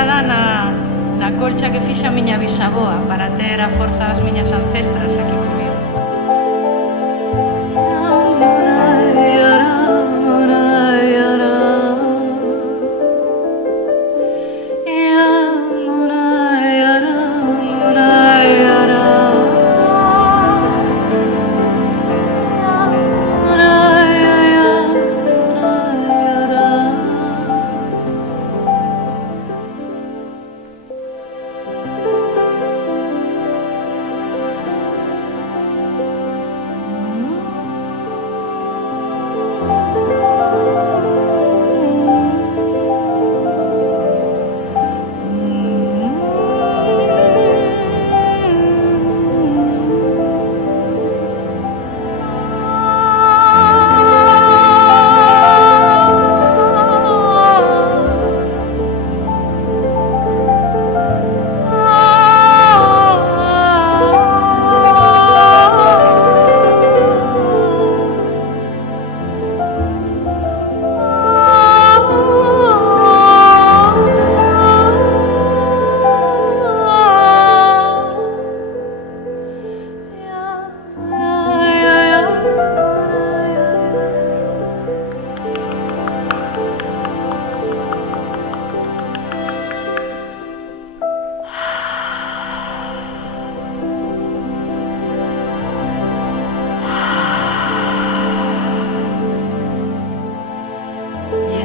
sentada na colcha que fixa a miña bisaboa para ter a forza das miñas ancestras aquí comigo.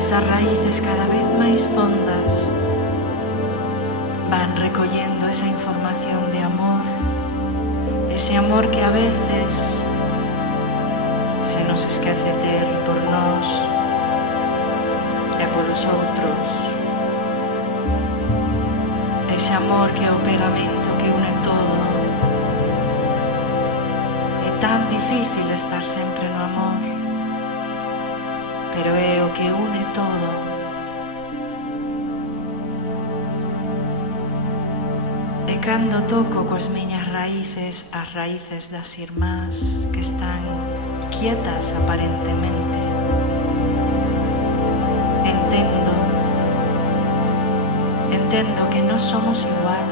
Esas raíces cada vez máis fondas van recollendo esa información de amor, ese amor que a veces se nos esquece ter por nós e polos outros, ese amor que é o pegamento que une todo. É tan difícil estar sempre no amor, pero é o que une todo. E cando toco coas miñas raíces, as raíces das irmás que están quietas aparentemente, entendo que nós somos igual,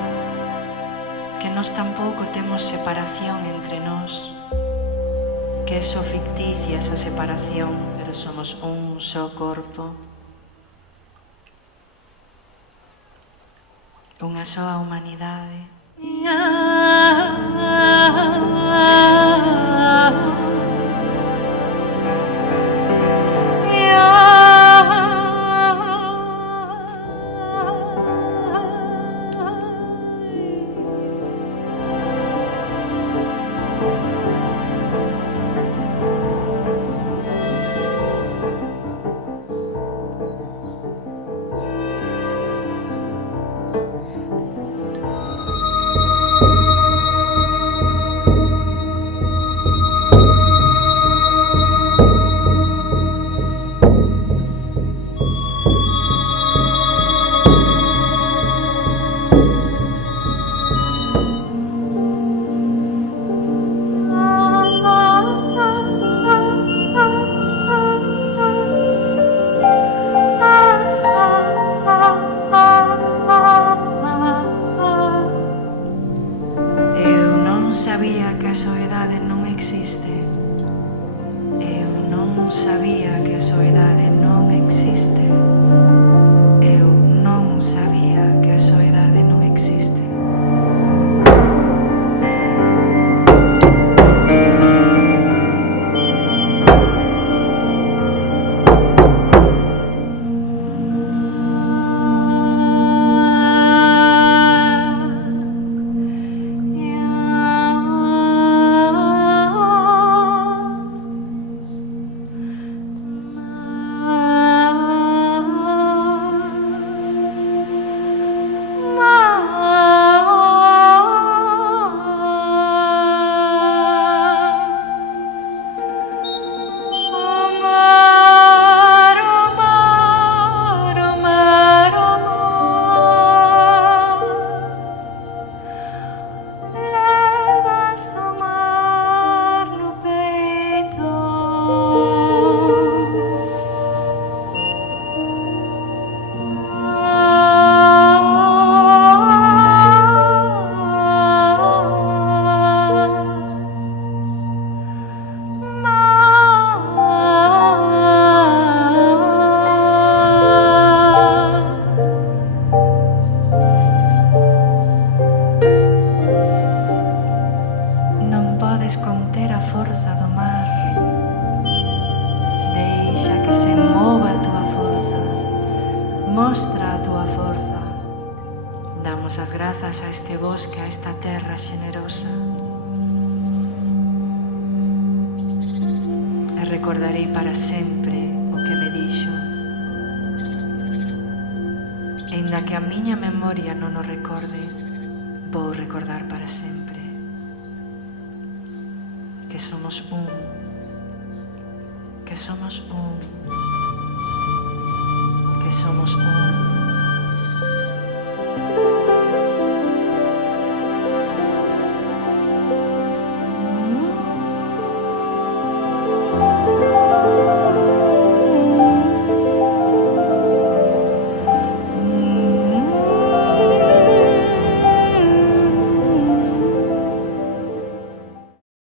que nós tampouco temos separación entre nós, que é só ficticia esa separación, pero somos un só corpo, unha soa humanidade. Damos as grazas a este bosque, a esta terra xenerosa. E recordarei para sempre o que me dixo. E inda que a miña memoria non o recorde, vou recordar para sempre que somos un, que somos un, que somos un.